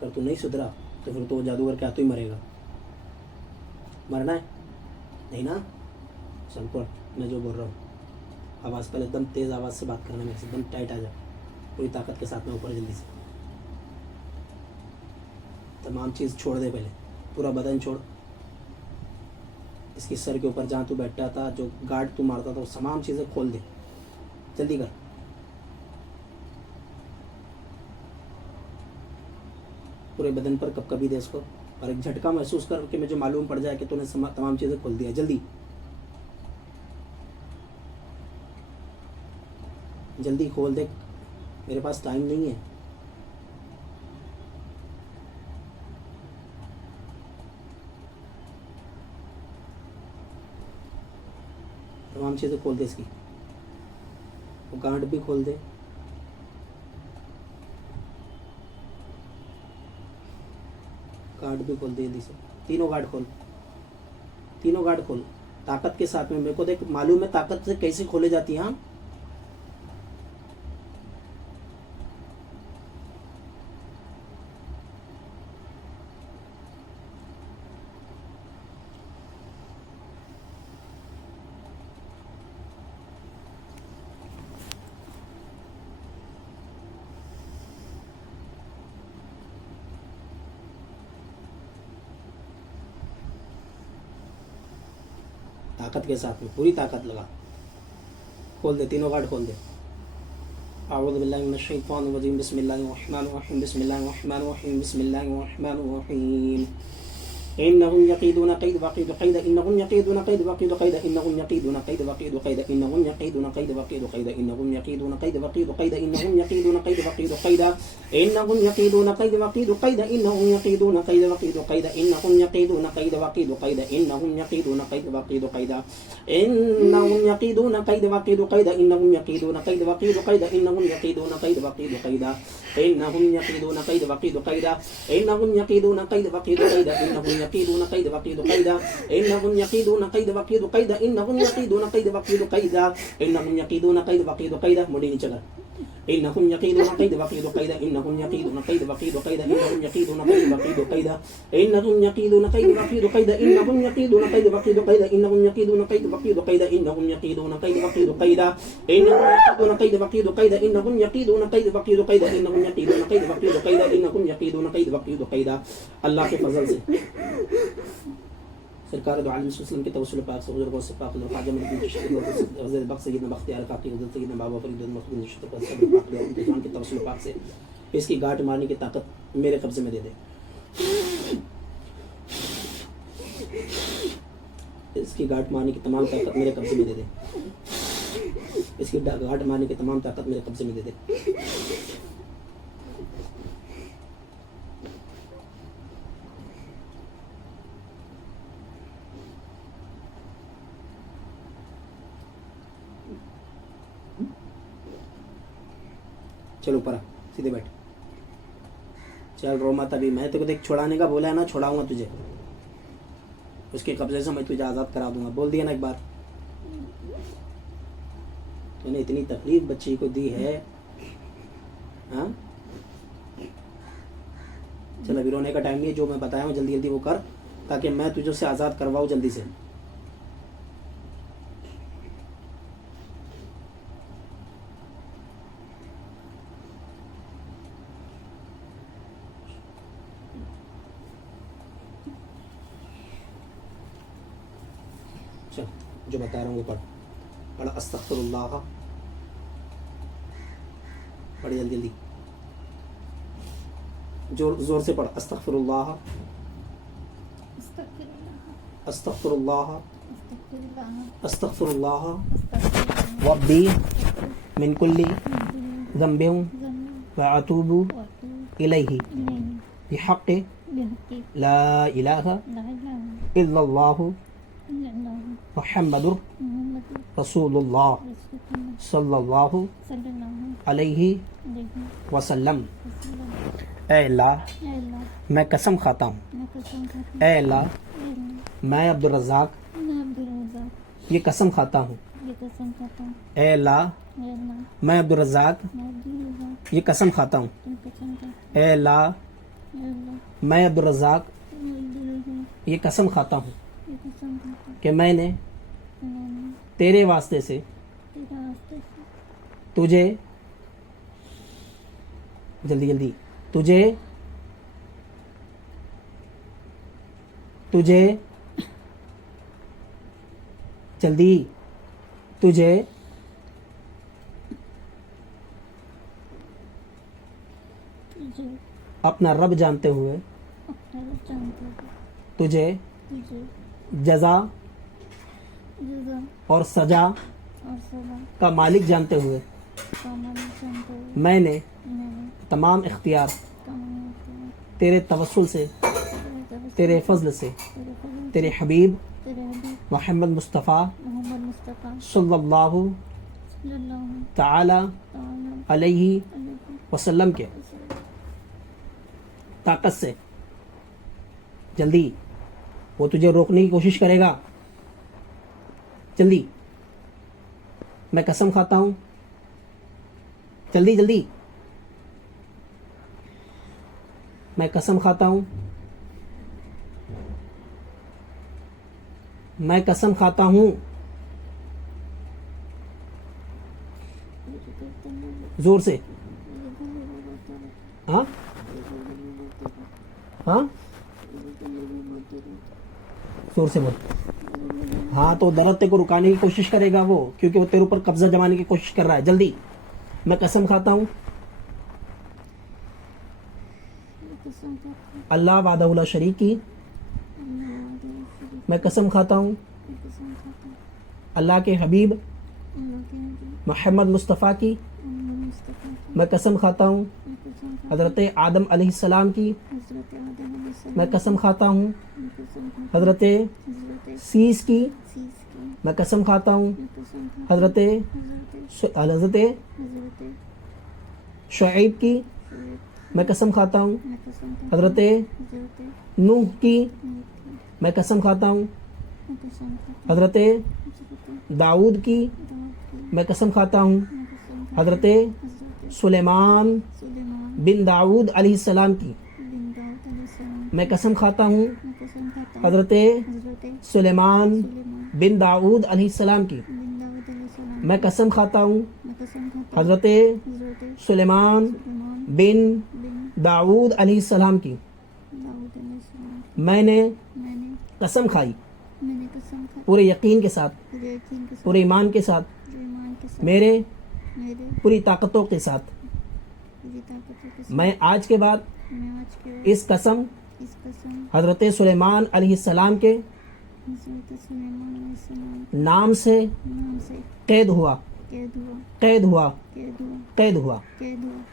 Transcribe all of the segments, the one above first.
اگر تو نہیں سدھرا تو پھر تو جادوگر کیا تو ہی مرے گا. مرنا ہے نہیں نا؟ چل پڑ, میں جو بول رہا ہوں آواز پہلے ایک دم تیز آواز سے بات کرنا, میرے سے ایک دم ٹائٹ آ جا, پوری طاقت کے ساتھ میں اوپر جلدی سے. تمام چیز چھوڑ دے, پہلے پورا بدن چھوڑ. اس کی سر کے اوپر جہاں تو بیٹھتا تھا, جو گارڈ تو مارتا تھا, وہ تمام چیزیں کھول دے, جلدی کر. پورے بدن پر کب کبھی دے اس کو, اور ایک جھٹکا محسوس کر کہ مجھے معلوم پڑ جائے کہ تو نے تمام چیزیں کھول دیا. جلدی جلدی کھول دے, میرے پاس ٹائم نہیں ہے. تمام چیزیں کھول دے اس کی, وہ گانٹ بھی کھول دے. گارڈ بھی کھول دے جلدی سے, تینوں گارڈ کھول, تینوں گارڈ کھول طاقت کے ساتھ میں. میرے کو دیکھ معلوم ہے طاقت سے کیسے کھولے جاتی ہیں. ہاں طاقت کے ساتھ میں پوری طاقت لگا, کھول دے تینوں گارڈ کھول دے. اعوذ باللہ من الشیطان الرجیم, بسم اللہ الرحمن الرحیم, بسم اللہ الرحمن الرحیم, بسم اللہ الرحمن الرحیم. انهم يقيدون قيد وقيد قيد, انهم يقيدون قيد وقيد قيد, انهم يقيدون قيد وقيد قيد, انهم يقيدون قيد وقيد قيد, انهم يقيدون قيد وقيد قيد, انهم يقيدون قيد وقيد قيد, انهم يقيدون قيد وقيد قيد, انهم يقيدون قيد وقيد قيد, انهم يقيدون قيد وقيد قيد, انهم يقيدون قيد وقيد قيد, انهم يقيدون قيد وقيد قيد, انهم يقيدون قيد وقيد قيد, انهم يقيدون قيد وقيد قيد, انهم يقيدون قيد وقيد قيد, انهم يقيدون قيد وقيد قيد, انهم يقيدون قيد وقيد قيد, انهم يقيدون قيد وقيد قيد, انهم يقيدون قيد وقيد قيد, انهم يقيدون قيد وقيد قيد. مڑی نیچے کر. انهم يقيدون قيد وقيد قيد, انهم يقيدون قيد وقيد قيد, انهم يقيدون قيد وقيد قيد, انهم يقيدون قيد وقيد قيد, انهم يقيدون قيد وقيد قيد, انهم يقيدون قيد وقيد قيد, انهم يقيدون قيد وقيد قيد, انهم يقيدون قيد وقيد قيد, انهم يقيدون قيد وقيد قيد, انهم يقيدون قيد وقيد قيد, انهم يقيدون قيد وقيد قيد. اللہ کے فضل سے سرکار دو عالم صلی اللہ علیہ وسلم کے توسل پاک سے بزرگوں سے پاک اور خواجہ مدین حضرت بخش سیدنا بختیار کاکی, حضرت سیدنا بابا فرید المختوم شکر سب پاک اور انتظام کے توسل پاک سے اس کی گاٹ مارنے کی طاقت میرے قبضے میں دے دے. اس کی گاٹ مارنے کی تمام طاقت میرے قبضے میں دے دے. اس کی گاٹ مارنے کی تمام طاقت میرے قبضے میں دے دے. چل اوپر سیدھے بیٹھ, چل رو مت. ابھی میں تو دیکھ چھڑانے کا بولا ہے نا, چھڑاؤں گا تجھے, اس کے قبضے سے میں تجھے آزاد کرا دوں گا. بول دیا نا ایک بار. تو نے اتنی تکلیف بچی کو دی ہے. ہاں چل ابھی رونے کا ٹائم نہیں ہے, جو میں بتایا ہوں جلدی جلدی وہ کر تاکہ میں تجھے سے آزاد کرواؤں جلدی سے. چل جو بتا رہا ہوں وہ پڑھ استغفر اللہ, پڑھ جلدی جلدی, زور سے پڑھ. استغفر اللہ, استغفر اللہ, استغفر اللہ ربی من کل ذنب واتوب الیہ بحق لا الہ الا اللہ محمد رسول اللہ صلی اللہ علیہ وسلم. اے اللہ میں قسم کھاتا ہوں, اے اللہ میں عبد الرزاق یہ قسم کھاتا ہوں, اے اللہ میں عبد الرزاق یہ قسم کھاتا ہوں, اے اللہ میں عبدالرزاق یہ قسم کھاتا ہوں کہ میں نے تیرے واسطے سے تجھے جلدی جلدی تجھے اپنا رب جانتے ہوئے تجھے جزا اور سزا کا مالک جانتے ہوئے میں نے تمام اختیار تیرے توسل سے، تیرے فضل سے، تیرے حبیب محمد مصطفیٰ صلی اللہ تعالی علیہ وسلم کے طاقت سے، جلدی وہ تجھے روکنے کی کوشش کرے گا، جلدی میں قسم کھاتا ہوں، جلدی میں قسم کھاتا ہوں، میں قسم کھاتا ہوں، زور سے، ہاں زور سے بول، ہاں تو درد کو رکانے کی کوشش کرے گا وہ، کیونکہ وہ تیرے اوپر قبضہ جمانے کی کوشش کر رہا ہے، جلدی میں قسم کھاتا ہوں اللہ وحدہ لا شریک کی، میں قسم کھاتا ہوں اللہ کے حبیب محمد مصطفیٰ کی، میں قسم کھاتا ہوں حضرت آدم علیہ السلام کی، میں قسم کھاتا ہوں حضرت سیس کی، میں قسم کھاتا ہوں حضرت شعیب کی، میں قسم کھاتا ہوں حضرت نوح کی، میں قسم کھاتا ہوں حضرت داؤد کی، میں قسم کھاتا ہوں حضرت سلیمان بن داؤد علیہ السلام کی، میں قسم کھاتا ہوں حضرت سلیمان بن داؤد علیہ السلام کی، میں قسم کھاتا ہوں حضرت سلیمان بن داؤد علیہ السلام کی، میں نے قسم کھائی پورے یقین کے ساتھ، پورے ایمان کے ساتھ، میرے پوری طاقتوں کے ساتھ، میں آج کے بعد اس قسم حضرت سلیمان علیہ السلام کے نام سے قید ہوا،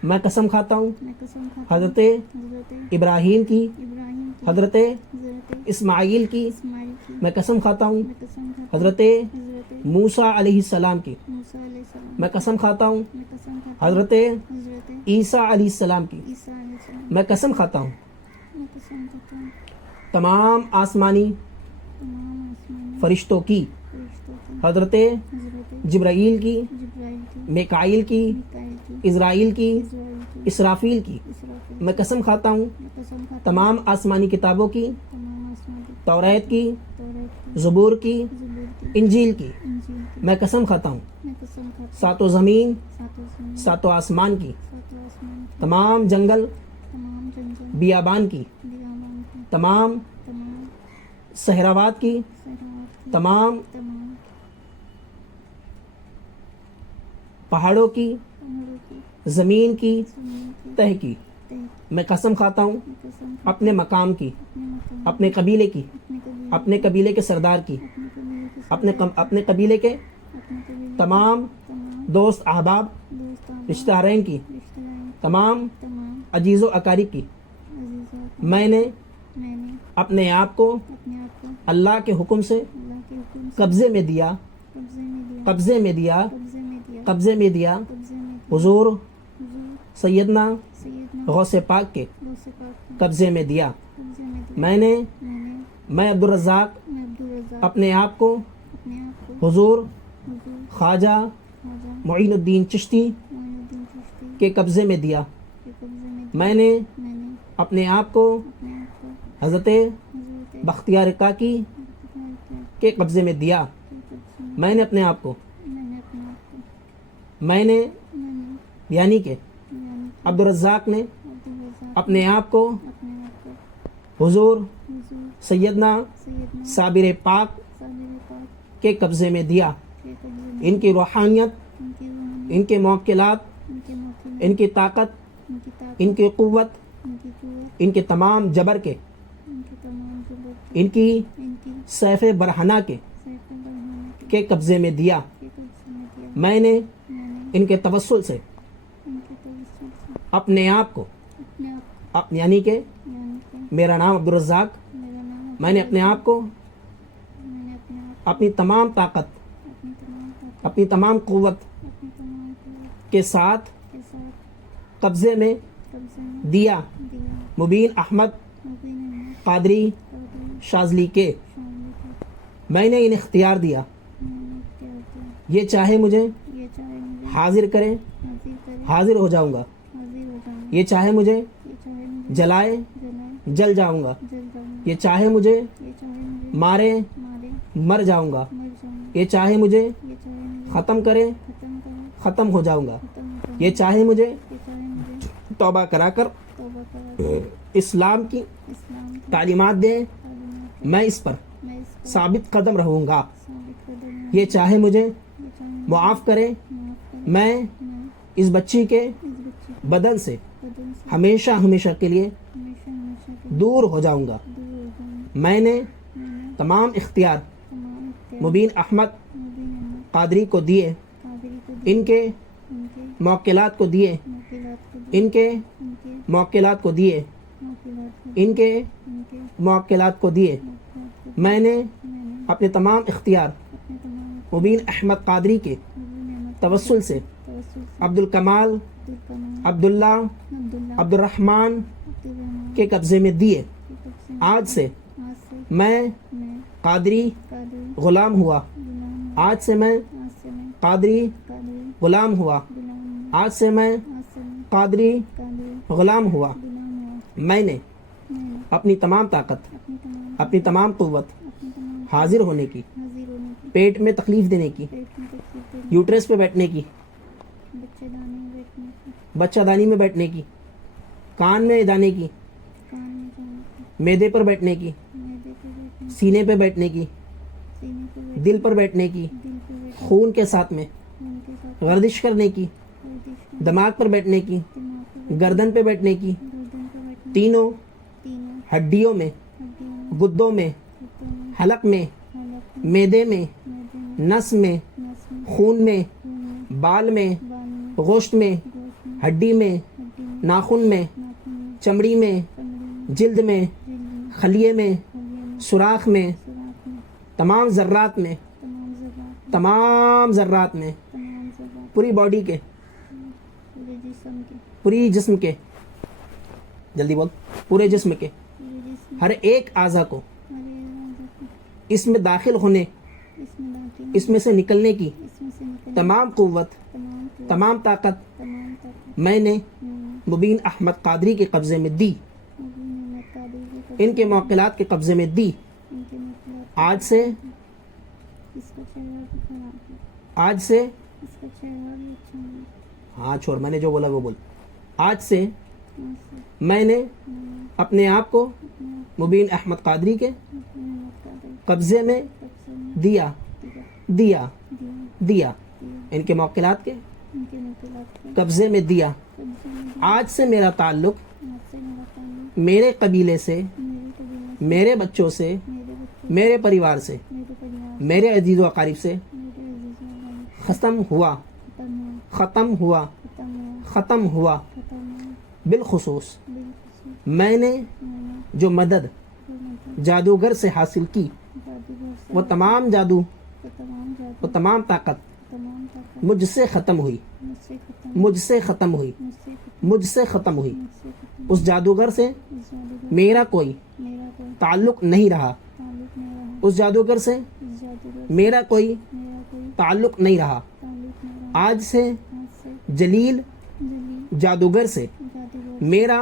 میں قسم کھاتا ہوں حضرت ابراہیم کی، حضرت اسماعیل کی، میں قسم کھاتا ہوں حضرت موسیٰ علیہ السلام کی، میں قسم کھاتا ہوں حضرت عیسیٰ علیہ السلام کی، میں قسم کھاتا ہوں تمام آسمانی فرشتوں کی، حضرت جبرائیل کی، میکائیل کی، اسرائیل کی، اسرافیل کی، میں قسم کھاتا ہوں تمام آسمانی کتابوں کی، توریت کی، زبور کی، انجیل کی، میں قسم کھاتا ہوں ساتوں زمین، ساتوں آسمان کی، تمام جنگل بیابان کی، تمام صحراوات کی، تمام پہاڑوں کی، زمین کی، تہ کی، میں قسم کھاتا ہوں اپنے مقام کی، اپنے قبیلے کی، اپنے قبیلے کے سردار کی، اپنے قبیلے کے تمام دوست احباب رشتہ دارین کی، تمام عزیز و اقارب کی، میں نے اپنے آپ کو اللہ کے حکم سے قبضے میں دیا حضور سیدنا غوث پاک کے قبضے میں دیا، میں عبدالرزاق اپنے آپ کو حضور خواجہ معین الدین چشتی کے قبضے میں دیا، میں نے اپنے آپ کو حضرت بختیار کاکی کے قبضے میں دیا. میں نے اپنے آپ کو میں نے یعنی کہ عبدالرزاق نے اپنے آپ کو حضور سیدنا صابر پاک کے قبضے میں دیا. ان کی روحانیت، ان کے موکلات، ان کی طاقت، ان کی قوت، ان کے تمام جبر کے، ان کی سیف برہنہ کے قبضے میں دیا. میں نے ان کے توسل سے اپنے آپ کو یعنی کہ میرا نام عبدالرزاق، میں نے اپنے آپ کو اپنی تمام طاقت، اپنی تمام قوت کے ساتھ قبضے میں دیا مبین احمد قادری شاذلی کے. میں نے انہیں اختیار دیا، یہ چاہے مجھے حاضر کرے حاضر ہو جاؤں گا، یہ چاہے مجھے جلائے جل جاؤں گا، یہ چاہے مجھے مارے مر جاؤں گا، یہ چاہے مجھے ختم کرے ختم ہو جاؤں گا، یہ چاہے مجھے توبہ کرا کر اسلام کی تعلیمات دے، میں اس پر ثابت قدم رہوں گا. یہ چاہے مجھے معاف کرے، میں اس بچی کے بدن سے ہمیشہ ہمیشہ کے لیے دور ہو جاؤں گا. میں نے تمام اختیار مبین احمد قادری کو دیے، ان کے موکلات کو دیے، ان کے موکلات کو دیے، ان کے موکلات کو دیے. میں نے اپنے تمام اختیار مبین احمد قادری کے توسل سے عبدالکمال، عبداللہ، عبدالرحمن کے قبضے میں دیے. آج سے میں قادری غلام ہوا، آج سے میں قادری غلام ہوا، آج سے میں قادری غلام ہوا. میں نے اپنی تمام طاقت، اپنی تمام قوت حاضر ہونے کی، پیٹ میں تکلیف دینے کی، یوٹرس پہ بیٹھنے کی، بچہ دانی میں بیٹھنے کی، کان میں جانے کی، معدے پر بیٹھنے کی، سینے پہ بیٹھنے کی، دل پر بیٹھنے کی، خون کے ساتھ میں گردش کرنے کی، دماغ پر بیٹھنے کی، گردن پہ بیٹھنے کی، تینوں ہڈیوں میں، گدوں میں، حلق میں، معدے میں، نس میں، خون میں، بال میں، گوشت میں، ہڈی میں، ناخن میں، چمڑی میں، جلد میں، خلیے میں، سوراخ میں، تمام ذرات میں، تمام ذرات میں، پوری باڈی کے، پوری جسم کے، جلدی بول، پورے جسم کے ہر ایک اعضاء کو اس میں داخل ہونے، اس میں سے نکلنے کی تمام قوت، تمام طاقت میں نے مبین احمد قادری کے قبضے میں دی، ان کے موکلات کے قبضے میں دی. آج سے ہاں چھوڑ، میں نے جو بولا وہ بول. آج سے میں نے اپنے آپ کو مبین احمد قادری کے قبضے میں دیا دیا دیا ان کے موکلات کے قبضے میں دیا. آج سے میرا تعلق میرے قبیلے سے، میرے بچوں سے، میرے پریوار سے، میرے عزیز و اقارب سے ختم ہوا، ختم ہوا، ختم ہوا. بالخصوص میں نے جو مدد جادوگر سے حاصل کی، وہ تمام جادو، وہ تمام طاقت مجھ سے ختم ہوئی، مجھ سے ختم ہوئی، مجھ سے ختم ہوئی. اس جادوگر سے میرا کوئی تعلق نہیں رہا، اس جادوگر سے میرا کوئی تعلق نہیں رہا. آج سے جلیل جادوگر سے میرا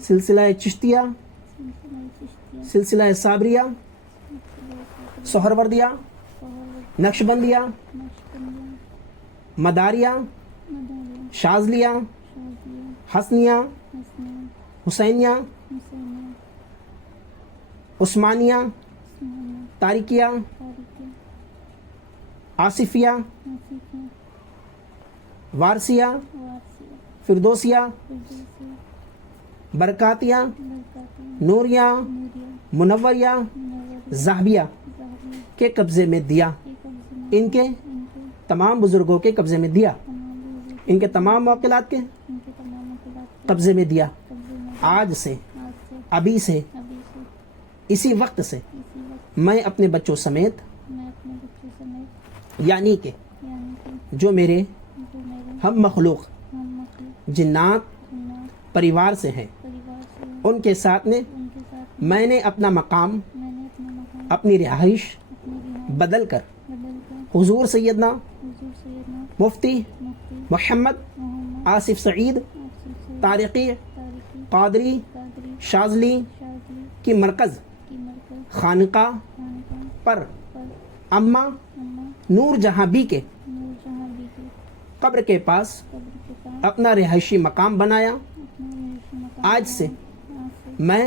سلسلہ چشتیہ, سلسلہ چشتیہ, سلسلہ صابریہ, سہروردیہ, سہروردیہ, نقشبندیہ, نقشبندیہ, مداریہ, مداریہ, شاذلیہ, شاذلیہ, حسنیہ, حسنیہ, حسینیہ, حسینیہ, عثمانیہ, عثمانیہ, طارقیہ, طارقیہ, آصفیہ, آصفیہ, وارثیہ, وارثیہ, فردوسیہ, فردوسیہ, برکاتیہ, برکاتیہ, نوریہ, نوریہ, منوریہ, منوریہ, زاہبیہ زاہریہ کے قبضے میں دیا. کے قبضے میں ان کے ان کے تمام بزرگوں کے قبضے میں دیا. تمام بزرگوں ان کے تمام موکلات کے ان کے تمام مقدات کے قبضے میں دیا. قبضے میں آج سے, آج سے, ابھی سے, ابھی سے, اسی وقت سے اسی وقت میں اپنے بچوں سمیت, میں اپنے بچوں سمیت, یعنی کہ یعنی کہ جو میرے جو میرے ہم مخلوق ہم مخلوق جنات جنات پریوار سے ہیں, پریوار سے ہیں، ان کے ساتھ میں ان کے ساتھ میں نے اپنا مقام, میں نے اپنا مقام اپنی رہائش اپنی رہائش بدل کر بدل کر حضور سیدنا حضور سیدنا مفتی مفتی محمد محمد آصف سعید آصف سعید طارقی طارقی قادری قادری شاذلی شاذلی کی مرکز کی مرکز خانقاہ خانقاہ پر پر اماں اماں نور جہاں بی کے نور جہاں بی کے قبر کے پاس قبر کے پاس اپنا رہائشی مقام بنایا. اپنا رہائشی مقام آج سے بنایا. آج سے میں آج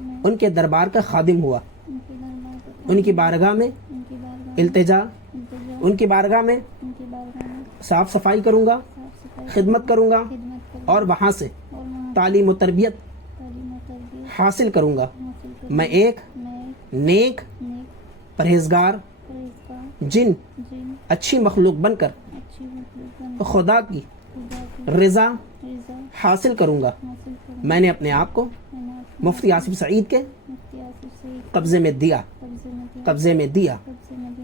میں ان کے دربار کا خادم ہوا. ان کے دربار پر ان کی بارگاہ میں ان کی بارگاہ میں التجا, التجا ان کی بارگاہ میں ان کی بارگاہ میں صاف صفائی کروں گا, صاف صفائی خدمت کروں گا, خدمت کروں اور وہاں سے اور وہاں تعلیم و تربیت تعلیم و تربیت حاصل کروں گا. حاصل کروں میں ایک میں نیک نیک پرہیزگار پرہیزگار جن جن اچھی مخلوق بن کر اچھی مخلوق بن خدا کی خدا کی رضا رضا حاصل کروں گا. حاصل کروں میں نے اپنے آپ کو میں نے اپنے مفتی آصف سعید کے مفتی آصف سعید قبضے میں دیا, قبضے میں دیا قبضے میں دیا,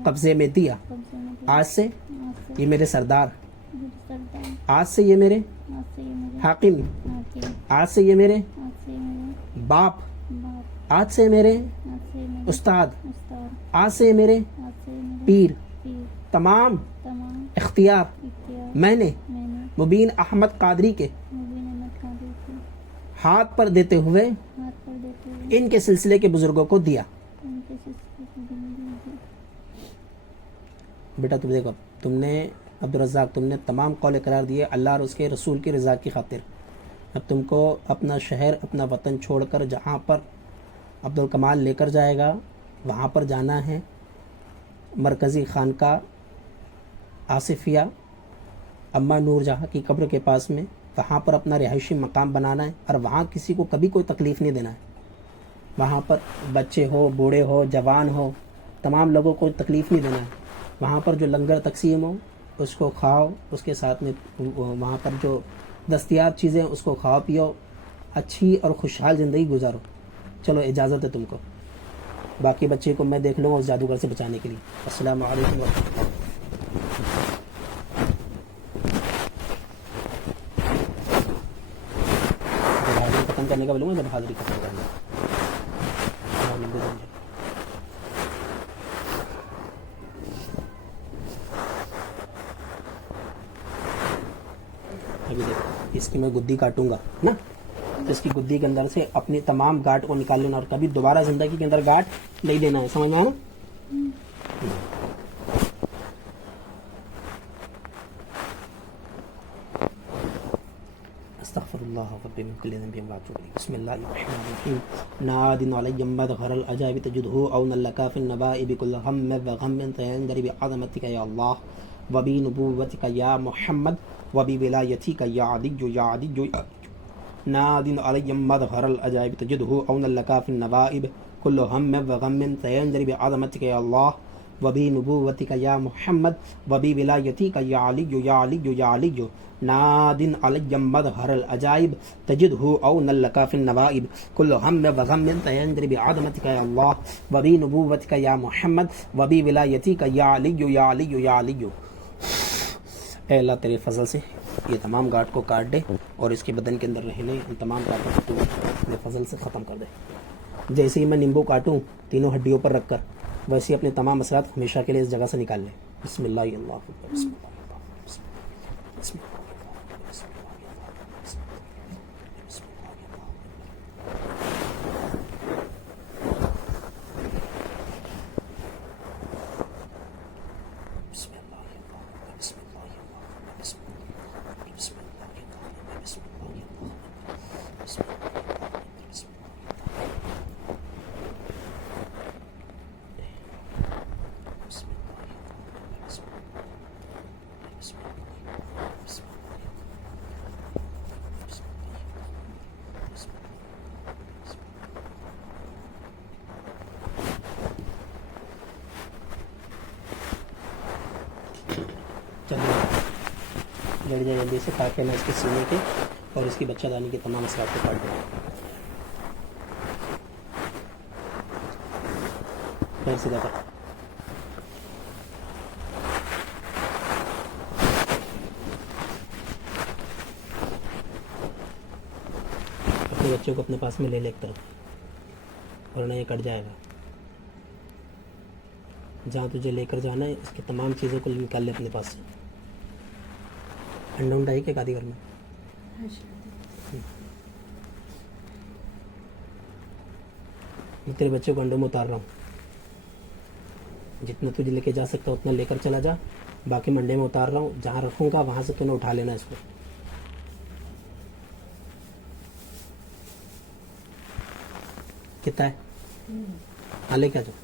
قبضے میں دیا قبضے میں دیا. قبضے میں دیا آج سے آج سے یہ میرے سردار, میرے سردار آج سے یہ میرے آج سے یہ میرے حاکم, حاکم آج سے یہ میرے آج سے یہ میرے باپ, باپ آج سے میرے آج سے یہ میرے استاد, استاد آج سے یہ میرے آج سے یہ میرے پیر. پیر. تمام تمام اختیار اختیار میں نے میں نے مبین احمد قادری کے مبین احمد قادری کے ہاتھ پر دیتے ہوئے ہاتھ پر دیتے ہوئے ان کے سلسلے کے بزرگوں کو دیا. ان کے سلسلے کو دیا. بیٹا تم دیکھو, تم نے عبدالرزاق, تم نے تمام قول قرار دیے اللہ اور اس کے رسول کی رضا کی خاطر. اب تم کو اپنا شہر, اپنا وطن چھوڑ کر جہاں پر عبدالکمال لے کر جائے گا وہاں پر جانا ہے. مرکزی خانقاہ آصفیہ اماں نور جہاں کی قبر کے پاس میں, وہاں پر اپنا رہائشی مقام بنانا ہے, اور وہاں کسی کو کبھی کوئی تکلیف نہیں دینا ہے. وہاں پر بچے ہو, بوڑھے ہو, جوان ہو, تمام لوگوں کو تکلیف نہیں دینا ہے. وہاں پر جو لنگر تقسیم ہو اس کو کھاؤ, اس کے ساتھ میں وہاں پر جو دستیاب چیزیں اس کو کھاؤ پیو, اچھی اور خوشحال زندگی گزارو. چلو اجازت ہے تم کو, باقی بچے کو میں دیکھ لوں گا اس جادوگر سے بچانے کے لیے. السلام علیکم ورحمۃ اللہ. جب حاضری ختم کرنے کا بولوں گا, جب حاضری ختم کرنے کا. ابھی دیکھو, اس کی میں گدی کاٹوں گا نا, تو اس کی گدی کے اندر سے اپنی تمام گاٹ کو نکال لینا, اور کبھی دوبارہ زندگی کے اندر گاٹ نہیں دینا ہے. سمجھ میں آیا نا؟ استغفر اللہ ربی من کل ذنب واتوب الیہ. بسم اللہ الرحمن الرحیم. ناد علی مظہر العجائب تجدہ اونا لک فی النبائب کل غم وغم تینظر بعظمتک یا اللہ وبنبوتک یا محمد وبولایتک یا علی یا علی. ناد علی مظہر العجائب تجدہ اونا لک فی النبائب کل غم وغم تینظر بعظمتک یا اللہ وبنبوتک یا محمد وبولایتک یا علی یا علی یا علی. ناد علی مظہر العجائب تجدہ اونا لک فی النوائب کل غم وغم تینظر بعظمتک یا اللہ وبنبوتک یا محمد وبولایتک یا علی یا علی یا علی. اے اللہ تیرے فضل سے یہ تمام گاٹ کو کاٹ دے, اور اس کے بدن کے اندر رہنے ان تمام گاٹوں کو تو اپنے فضل سے ختم کر دے. جیسے ہی میں نیمبو کاٹوں تینوں ہڈیوں پر رکھ کر, ویسے اپنے تمام اثرات ہمیشہ کے لیے اس جگہ سے نکال لیں. بسم اللہ اللہ اکبر. بسم اللہ بسم اللہ. چلیے لیٹ جائے جلدی سے تاکہ میں اس کے سینے کے اور اس کی بچہ دانی کے تمام اثرات کو کاٹ دوں. پیر سیدھا کر. اپنے بچوں کو اپنے پاس میں لے لے ایک طرف ورنہ یہ کٹ جائے گا. جہاں تجھے لے کر جانا ہے اس کی تمام چیزوں کو نکال لے اپنے پاس سے. انڈا انڈا ہی کہ کادی کرنا. میں تیرے بچے کو انڈوں میں اتار رہا ہوں. جتنا تجھے لے کے جا سکتا اتنا لے کر چلا جا. باقی منڈے میں اتار رہا ہوں. جہاں رکھوں گا وہاں سے تو نے اٹھا لینا اس کو. کتنا ہے ہاں لے کے آ جاؤ.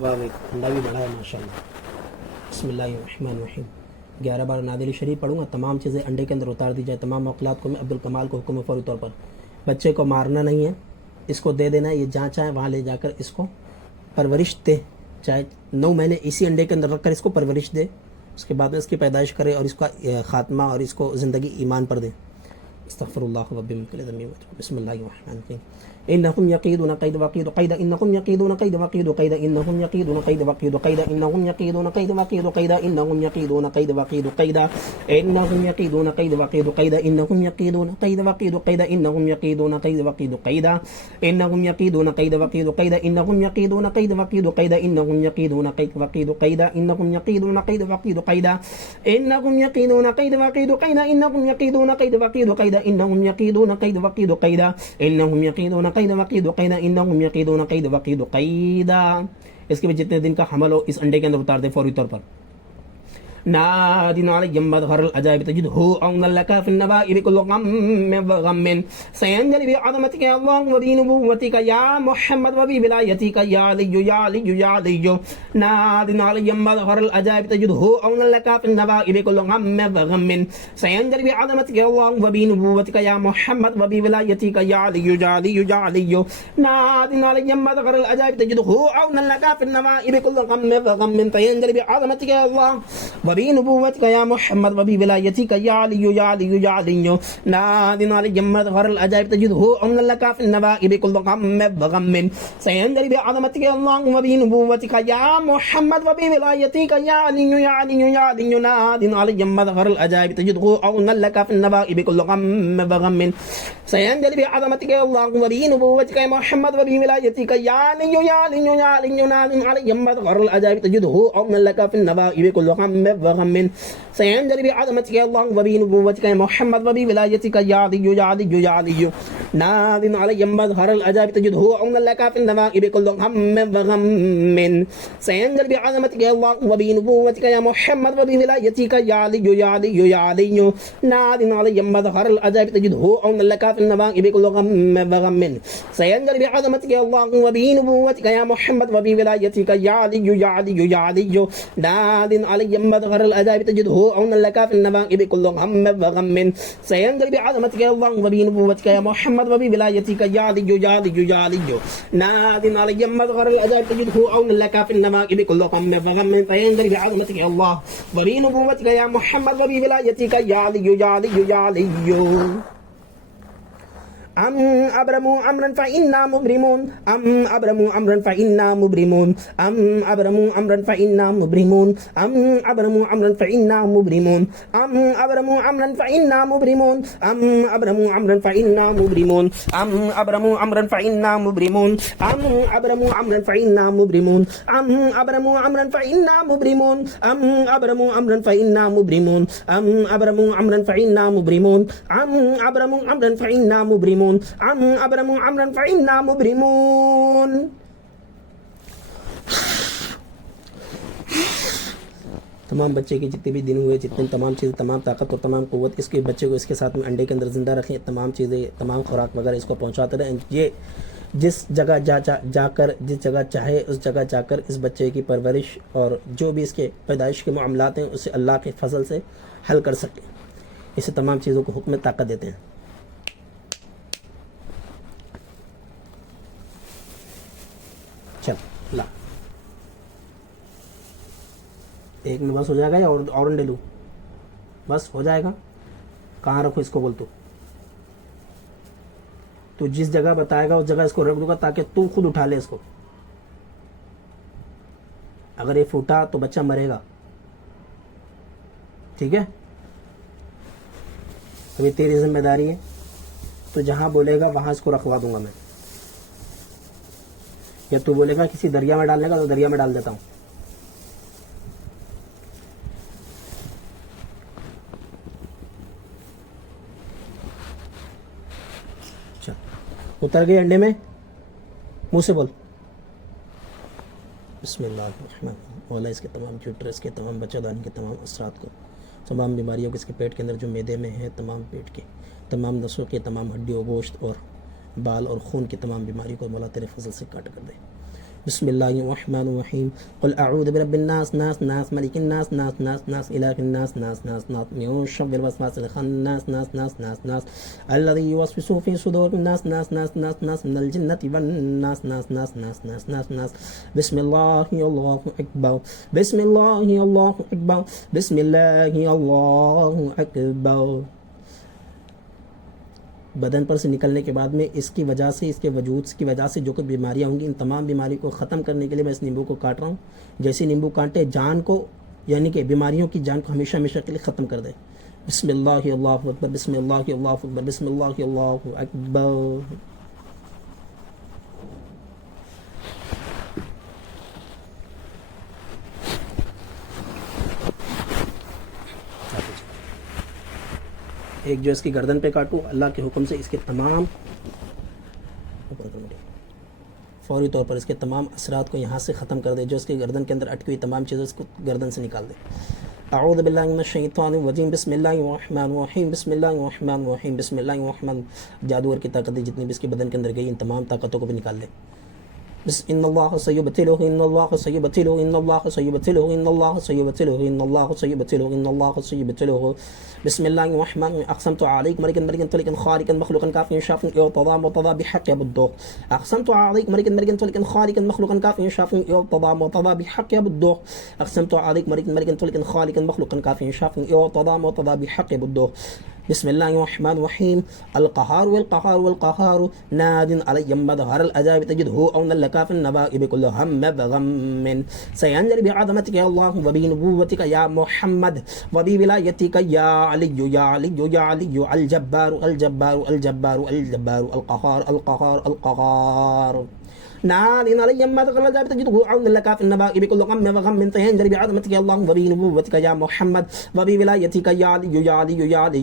واہ انڈا بھی بڑا ہے ماشاء اللہ. بسم اللہ الرحمن الرحیم. 11 بار نادل شریف پڑھوں گا. تمام چیزیں انڈے کے اندر اتار دی جائے. تمام موکلات کو میں عبدالکمال کو حکم فوری طور پر. بچے کو مارنا نہیں ہے. اس کو دے دینا ہے. یہ جہاں چاہے وہاں لے جا کر اس کو پرورش دے. چاہے 9 مہینے اسی انڈے کے اندر رکھ کر اس کو پرورش دے. اس کے بعد میں اس کی پیدائش کرے اور اس کا خاتمہ اور اس کو زندگی ایمان پر دے. استغفر اللہ رب من كل ذنب. بسم اللہ الرحمن الرحیم. انهم يقيدون قيد وقيد قيد انهم يقيدون قيد وقيد قيد انهم يقيدون قيد وقيد قيد انهم يقيدون قيد وقيد قيد انهم يقيدون قيد وقيد قيد انهم يقيدون قيد وقيد قيد انهم يقيدون قيد وقيد قيد انهم يقيدون قيد وقيد قيد انهم يقيدون قيد وقيد قيد انهم يقيدون قيد وقيد قيد انهم يقيدون قيد وقيد قيد انهم يقيدون قيد وقيد قيد انهم يقيدون قيد وقيد قيد انهم يقيدون قيد وقيد قيد انهم يقيدون قيد وقيد قيد انهم يقيدون قيد وقيد قيد انهم يقيدون قيد وقيد قيد. اس کے بعد جتنے دن کا حمل ہو اس انڈے کے اندر اتار دے فوری طور پر. نادن علی مظهر العجائب تجده أون لك في النبائب كل غم وغم سينجلي بعظمتك يا الله وبنبوتك يا محمد وبولايتك يا علي يا علي يا علي. نادن علی مظهر العجائب تجده أون لك في النبائب كل غم وغم سينجلي بعظمتك يا الله وبنبوتك يا محمد وبولايتك يا علي يا علي يا علي. نادن علی مظهر العجائب تجده أون لك في النبائب كل غم وغم سينجلي بعظمتك يا الله وبنبوتك يا محمد وبولايتك يا علي يا علي يا علي. نادن علي مظهر العجائب تجده أن لك في النبائب كل غم وغم سينجلي بعظمتك يا الله وبنبوتك يا محمد وبولايتك يا علي يا علي يا علي. نادن علي مظهر العجائب تجده أن لك في النبائب كل غم وغم سينجلي بعظمتك يا الله وبنبوتك يا محمد وبولايتك يا علي يا علي يا علي. نادن علي مظهر العجائب تجده أن لك في النبائب كل غم وغم سينجلي بعظمتك يا الله وبنبوتك يا محمد وبولايتك يا علي يا علي يا علي. نادن علي مظهر العجائب تجده أن لك في النبائب كل غم وغم سينجلي بعظمتك يا الله وبنبوتك يا محمد وبولايتك يا علي يا علي يا علي. نادن علي مظهر العجائب تجده أن لك في النبائب كل غم وغم سينجلي بعظمتك يا الله وبنبوتك يا محمد وبولايتك يا علي يا علي يا علي. نادن علي مظهر العجائب تجده أن لك في النبائب كل غم وغم سينجلي بعظمتك يا الله وبنبوتك يا محمد وبولايتك يا علي يا علي يا علي. نادن علي مظهر العجائب تجده أن لك في النبائب كل غم وغم سينجلي بعظمتك يا الله وبنبوتك يا محمد وبولايتك يا علي يا علي يا علي. أم أبرموا أمرا فإنا مبرمون أم أبرموا أمرا فإنا مبرمون أم أبرموا أمرا فإنا مبرمون أم أبرموا أمرا فإنا مبرمون أم أبرموا أمرا فإنا مبرمون أم أبرموا أمرا فإنا مبرمون أم أبرموا أمرا فإنا مبرمون أم أبرموا أمرا فإنا مبرمون أم أبرموا أمرا فإنا مبرمون أم أبرموا أمرا فإنا مبرمون أم أبرموا أمرا فإنا مبرمون أم أبرموا أمرا فإنا مبرمون أم أبرموا أمرا فإنا مبرمون. تمام بچے کے جتنے بھی دن ہوئے، جتنے تمام چیزیں، تمام طاقت اور تمام قوت اس کے بچے کو اس کے ساتھ میں انڈے کے اندر زندہ رکھیں، تمام چیزیں، تمام خوراک وغیرہ اس کو پہنچاتے رہیں۔ یہ جس جگہ جا کر جس جگہ چاہے اس جگہ جا کر اس بچے کی پرورش اور جو بھی اس کے پیدائش کے معاملات ہیں اسے اللہ کے فضل سے حل کر سکے، اسے تمام چیزوں کو حکم طاقت دیتے ہیں۔ چل لا ایک میں بس ہو جائے گا یا اور انڈے لوں؟ بس ہو جائے گا۔ کہاں رکھو اس کو؟ بول تو جس جگہ بتائے گا اس جگہ اس کو رکھ دوں گا تاکہ تو خود اٹھا لے اس کو۔ اگر یہ پھوٹا تو بچہ مرے گا، ٹھیک ہے؟ ابھی تیری ذمہ داری ہے، تو جہاں بولے گا وہاں اس کو رکھوا دوں گا میں، یا تو بولے گا کسی دریا میں ڈالنے کا تو دریا میں ڈال دیتا ہوں۔ اتر گئے انڈے میں؟ منہ سے بول بسم اللہ الرحمن الرحیم۔ مولا اس کے تمام یوٹرس کے تمام بچہ دانی کے تمام اثرات کو، تمام بیماریوں کو اس کے پیٹ کے اندر جو معدے میں ہے، تمام پیٹ کے تمام نسوں کے تمام ہڈیوں، گوشت اور بال اور خون کی تمام بیماریوں کو مولا تیرے فضل سے کاٹ کر دے۔ بسم اللہ الرحمن الرحیم۔ قل اعوذ برب الناس، ناس ناس ملک الناس، ناس ناس ناس الہ الناس، ناس ناس ناس من شر الوسواس الخناس، ناس ناس ناس ناس الذي يوسوس في صدور الناس، ناس ناس ناس ناس من الجنة والناس، ناس ناس ناس ناس ناس ناس۔ بسم اللہ اللہ اکبر، بسم اللہ اللہ اکبر، بسم اللہ اللہ اکبر۔ بدن پر سے نکلنے کے بعد میں اس کی وجہ سے، اس کے وجود کی وجہ سے جو کچھ بیماریاں ہوں گی، ان تمام بیماریوں کو ختم کرنے کے لیے میں اس نیمبو کو کاٹ رہا ہوں۔ جیسے نیمبو کاٹے جان کو، یعنی کہ بیماریوں کی جان کو ہمیشہ ہمیشہ کے لیے ختم کر دے۔ بسم اللہ اللہ اکبر، بسم اللہ اللہ اکبر، بسم اللہ اللہ اکبر۔ ایک جو اس کی گردن پہ کاٹوں، اللہ کے حکم سے اس کے تمام فوری طور پر اس کے تمام اثرات کو یہاں سے ختم کر دے، جو اس کی گردن کے اندر اٹکی ہوئی تمام چیزیں اس کو گردن سے نکال دے۔ اعوذ باللہ من الشیطان الرجیم، بسم اللہ الرحمن الرحیم، بسم اللہ الرحمن الرحیم، بسم اللہ الرحمن۔ جادوگر کی طاقتیں جتنی بھی اس کے بدن کے اندر گئی، ان تمام طاقتوں کو بھی نکال دے۔ ان اللہ سیبتلہ، ان اللہ سیبتلہ، ان اللہ سیبتلہ، ان اللہ سیبتلہ، ان اللہ سیبتلہ، ان اللہ سیبتلہ۔ بسم اللہ الرحمن الرحیم۔ اقسمت علیک ملکا ملکا طلقا خالقا مخلوقا کافیا شافیا ارتضى مرتضى بحق بالدوق۔ اقسمت علیک ملکا ملکا طلقا خالقا مخلوقا کافیا شافیا ارتضى مرتضى بحق بالدوق۔ اقسمت علیک ملکا ملکا طلقا خالقا مخلوقا کافیا شافیا ارتضى مرتضى بحق بالدوق۔ بسم اللہ الرحمن الرحیم۔ القہار والقہار والقہار ناد علی مظہر العجائب تجدہ اونا لک فی النوائب کل ہم وغم سینجلی بعظمتک یا اللہ وبنبوتک یا محمد وبولایتک یا علی یا علی یا علی الجبار الجبار الجبار الجبار القہار القہار القہار ناد علی مظہر العجائب تجدہ اونا لک فی النوائب کل ہم وغم سینجلی بعظمتک یا اللہ وبنبوتک یا محمد وبولایتک یا علی یا علی یا علی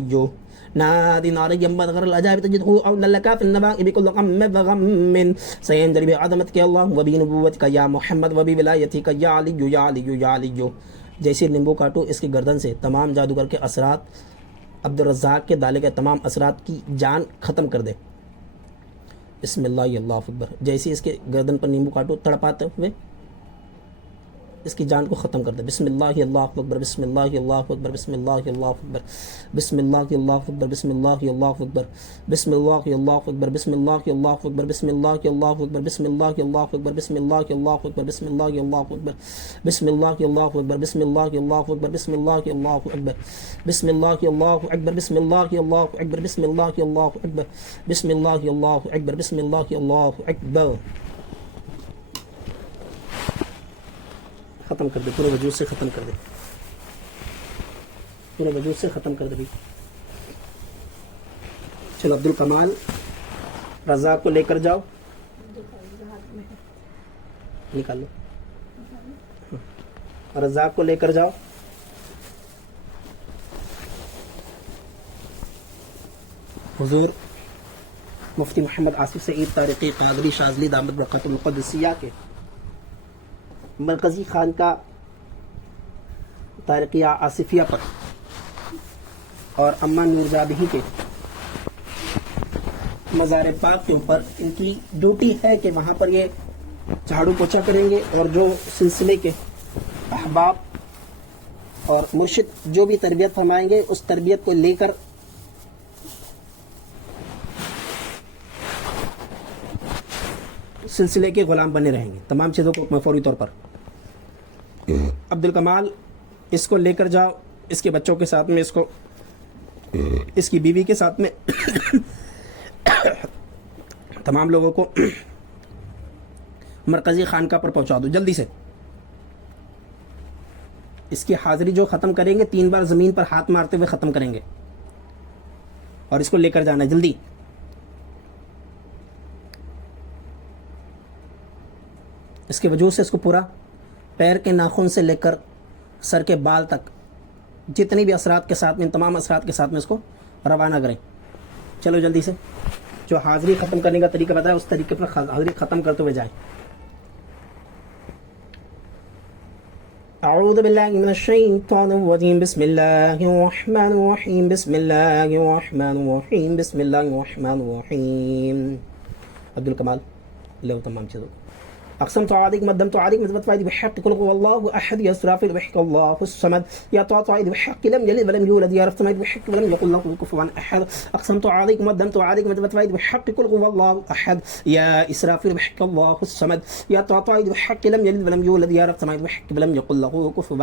ناد علی مظہر العجائب تجدہ اونا لک فی النوائب کل غم وغم سینجلی بعظمتک اللہ وبنبوتک یا محمد وبولایتک یا علی یا علی یا علی۔ جیسے نیمبو کاٹو، اس کی گردن سے تمام جادوگر کے اثرات، عبدالرزاق کے دالے کے تمام اثرات کی جان ختم کر دے۔ بسم اللہ اللہ اکبر۔ جیسے اس کے گردن پر نیمبو کاٹو تڑپاتے ہوئے اس کی جان کو ختم کر دے۔ بسم اللہ اللہ اکبر، بسم اللہ اللہ اکبر، بسم اللہ اللہ اکبر، بسم اللہ اللہ اکبر، بسم اللہ اللہ اکبر، بسم اللہ اللہ اکبر، بسم اللہ اللہ اکبر، بسم اللہ اللہ اکبر، بسم اللہ اللہ اکبر، بسم اللہ اللہ اکبر، بسم اللہ اللہ اکبر، بسم اللہ اللہ اکبر، بسم اللہ اللہ اکبر، بسم اللہ اللہ اکبر، بسم اللہ اللہ اکبر، بسم اللہ اللہ اکبر، بسم اللہ اللہ اکبر، بسم اللہ اللہ اکبر، بسم اللہ اللہ اکبر۔ ختم کر دے، پورے وجود سے ختم کر دے، پورے وجود سے ختم کر دے بھی۔ چلو عبدالکمال رزاق کو لے کر جاؤ، نکال لو، رزاق کو لے کر جاؤ۔ حضور مفتی محمد آصف سعید طارقی قادری شاذلی دامت برکاتہ القدسیہ کے مرکزی خانقاہ طارقیہ آصفیہ پر اور اماں نورجہاں بہی کے مزار پاک کے اوپر ان کی ڈیوٹی ہے کہ وہاں پر یہ جھاڑو پوچھا کریں گے، اور جو سلسلے کے احباب اور مرشد جو بھی تربیت فرمائیں گے اس تربیت کو لے کر سلسلے کے غلام بنے رہیں گے. تمام چیزوں کو فوری طور پر عبدالکمال اس کو لے کر جاؤ، اس کے بچوں کے ساتھ میں، اس کو اس کی بیوی کے ساتھ میں تمام لوگوں کو مرکزی خانقاہ پر پہنچا دو جلدی سے. اس کی حاضری جو ختم کریں گے 3 بار زمین پر ہاتھ مارتے ہوئے ختم کریں گے، اور اس کو لے کر جانا ہے جلدی. اس کے وجود سے اس کو پورا پیر کے ناخن سے لے کر سر کے بال تک جتنی بھی اثرات کے ساتھ میں، ان تمام اثرات کے ساتھ میں اس کو روانہ کریں. چلو جلدی سے. جو حاضری ختم کرنے کا طریقہ بتایا اس طریقے پر حاضری ختم کرتے ہوئے جائیں. اعوذ باللہ من الشیطان الرجیم، بسم اللہ الرحمن الرحیم، بسم اللہ الرحمن الرحیم، بسم اللہ الرحمن الرحیم. عبدالکمال لو تمام چیزوں. اقسمت عليك مدمت عليك مثبت فايد بحق قل هو الله احد يا اسرافيل بحق الله الصمد يا طاطا بحق لم يلد ولم يولد يا رفت ميد بحق ولم يقل له كفوا احد. اقسمت عليك مدمت عليك مثبت فايد بحق قل هو الله احد يا اسرافيل بحق الله الصمد يا طاطا بحق لم يلد ولم يولد يا رفت ميد بحق ولم يقل له كفوا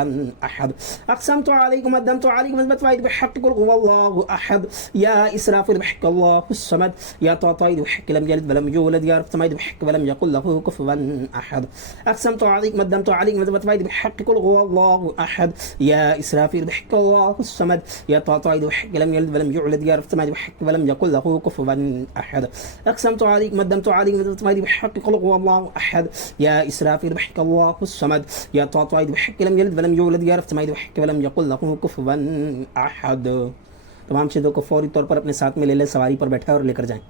احد. اقسمت عليك مدمت عليك مثبت فايد بحق قل هو الله احد يا اسرافيل بحق الله الصمد يا طاطا بحق لم يلد ولم يولد يا رفت ميد بحق ولم يقل له كفوا احد. اقسمت عليك مدمت عليك مثبت فايد بحق قل هو الله احد يا اسرافيل بحق الله الصمد يا طاطا بحق لم يلد ولم يولد يا رفت ميد بحق ولم يقل له كفوا احد. اقسمت عليك مدمت عليك مثبت فايد بحق قل هو الله احد يا اسرافيل بحق الله الصمد يا طاطا بحق لم يلد ولم يولد يا رفت ميد بحق ولم يقل له كفوا احد. تمام چیزوں کو فوری طور پر اپنے ساتھ میں لے لیں، سواری پر بیٹھا اور لے کر جائیں.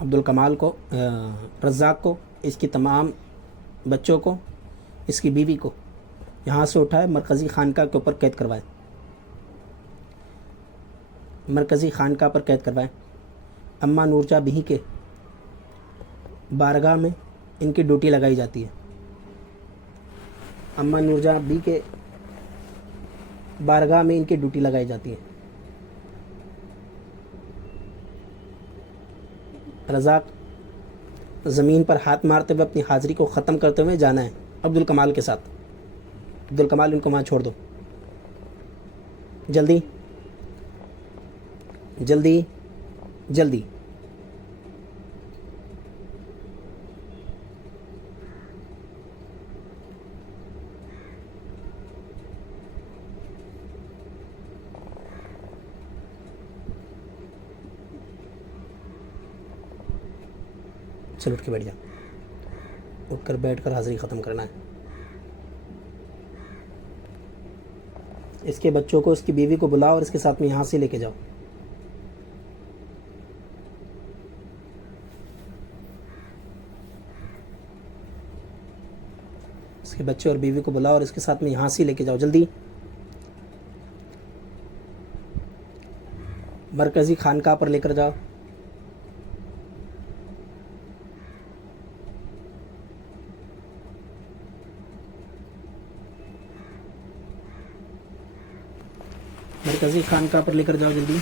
عبدالکمال کو، رزاق کو، اس کی تمام بچوں کو، اس کی بیوی کو یہاں سے اٹھائے مرکزی خانقاہ کے اوپر قید کروائے. مرکزی خانقاہ پر قید کروائے. اماں نورجہاں بہی کے بارگاہ میں ان کی ڈیوٹی لگائی جاتی ہے. اماں نورجہاں بہی کے بارگاہ میں ان کی ڈیوٹی لگائی جاتی ہے. رزاق زمین پر ہاتھ مارتے ہوئے اپنی حاضری کو ختم کرتے ہوئے جانا ہے عبدالکمال کے ساتھ. عبدالکمال ان کو وہاں چھوڑ دو جلدی جلدی جلدی. چل اٹھ کے بیٹھ جا. اٹھ کر بیٹھ کر حاضری ختم کرنا ہے. اس کے بچوں کو، اس کی بیوی کو بلاؤ اور اس کے ساتھ میں یہاں سے لے کے جاؤ. اس کے بچے اور بیوی کو بلاؤ اور اس کے ساتھ میں یہاں سے لے کے جاؤ جلدی. مرکزی خانقاہ پر لے کر جاؤ. مرکزی خانقاہ پر لے کر جاؤ جلدی.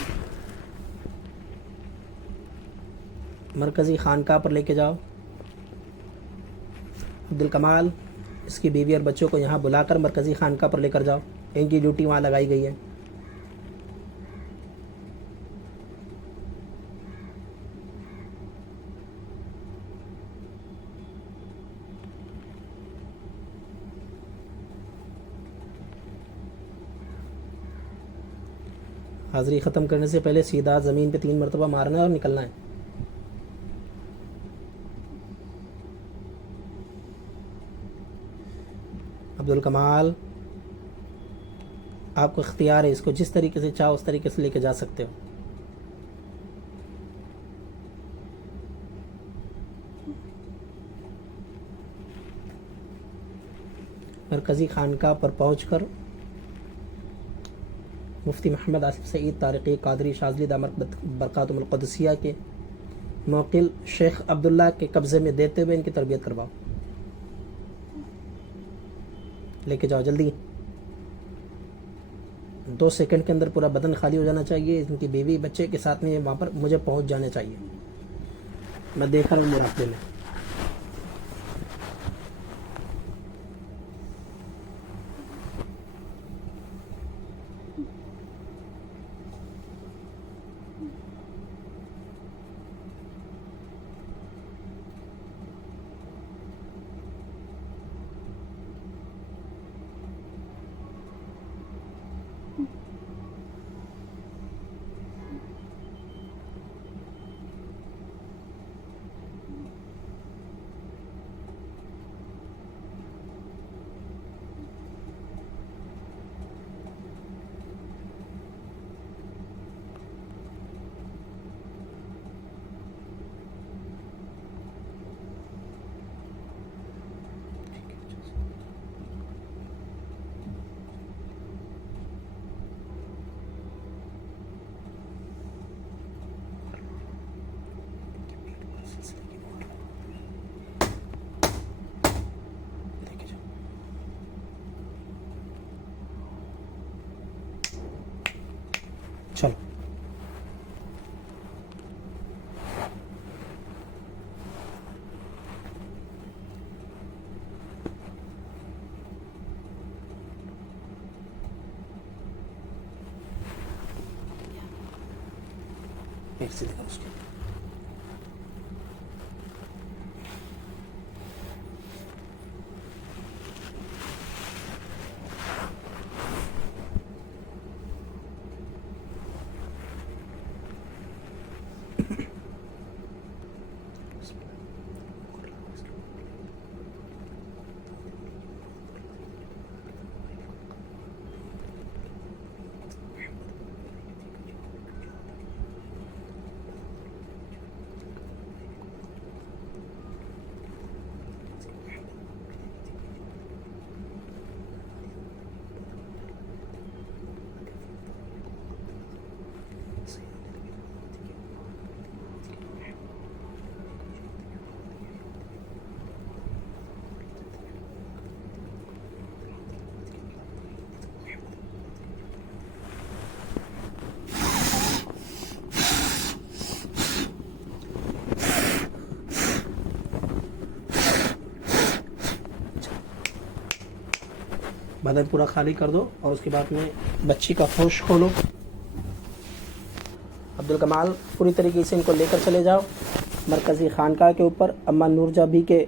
مرکزی خانقاہ پر لے کے جاؤ. عبدالکمال اس کی بیوی اور بچوں کو یہاں بلا کر مرکزی خانقاہ پر لے کر جاؤ. ان کی ڈیوٹی وہاں لگائی گئی ہے. حاضری ختم کرنے سے پہلے سیدھا زمین پہ 3 مرتبہ مارنا ہے اور نکلنا ہے. عبدالکمال آپ کو اختیار ہے، اس کو جس طریقے سے چاہو اس طریقے سے لے کے جا سکتے ہو. مرکزی مرکزی خانقاہ پر پہنچ کر مفتی محمد آصف سعید طارقی قادری شاذلی دامت برکاتہم القدسیہ کے موکل شیخ عبداللہ کے قبضے میں دیتے ہوئے ان کی تربیت کرواؤ. لے کے جاؤ جلدی. 2 سیکنڈ کے اندر پورا بدن خالی ہو جانا چاہیے. ان کی بیوی بچے کے ساتھ میں وہاں پر مجھے پہنچ جانے چاہیے. میں دیکھ رہا ہوں میرے راستے میں. چلو ایک سے دیکھا اس کے بدن پورا خالی کر دو اور اس کے بعد میں بچی کا ہوش کھولو. عبدالکمال پوری طریقے سے ان کو لے کر چلے جاؤ مرکزی خانقاہ کے اوپر. اما نور جبی کے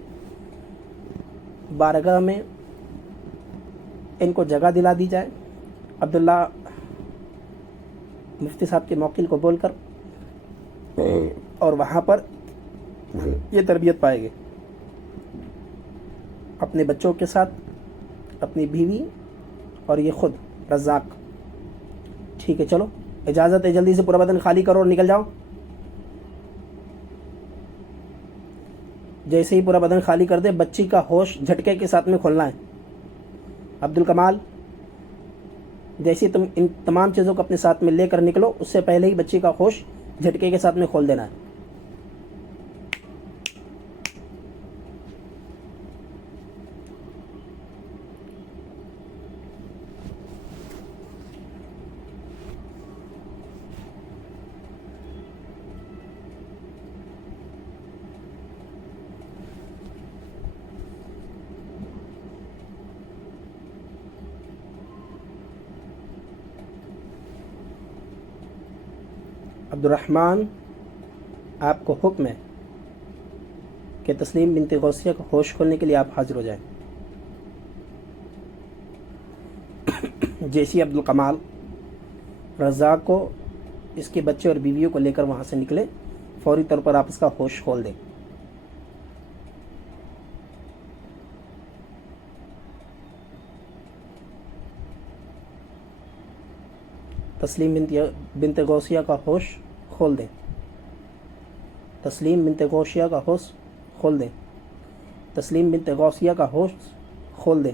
بارگاہ میں ان کو جگہ دلا دی جائے. عبداللہ مفتی صاحب کے موکل کو بول کر اور وہاں پر یہ تربیت پائے گے اپنے بچوں کے ساتھ, اپنی بیوی اور یہ خود رزاق. ٹھیک ہے چلو اجازت ہے, جلدی سے پورا بدن خالی کرو اور نکل جاؤ. جیسے ہی پورا بدن خالی کر دے بچی کا ہوش جھٹکے کے ساتھ میں کھولنا ہے. عبدالکمال جیسے تم ان تمام چیزوں کو اپنے ساتھ میں لے کر نکلو اس سے پہلے ہی بچی کا ہوش جھٹکے کے ساتھ میں کھول دینا ہے. عبدالرحمن آپ کو حکم ہے کہ تسلیم بنت غوثیہ کو ہوش کھولنے کے لیے آپ حاضر ہو جائیں. جیسی عبدالکمال رزاق کو اس کے بچے اور بیویوں کو لے کر وہاں سے نکلے فوری طور پر آپ اس کا ہوش کھول دیں. تسلیم بنت غوثیہ کا ہوش کھول دیں. تسلیم بنت غوثیہ کا ہوش کھول دیں. تسلیم بنت غوثیہ کا ہوش کھول دیں.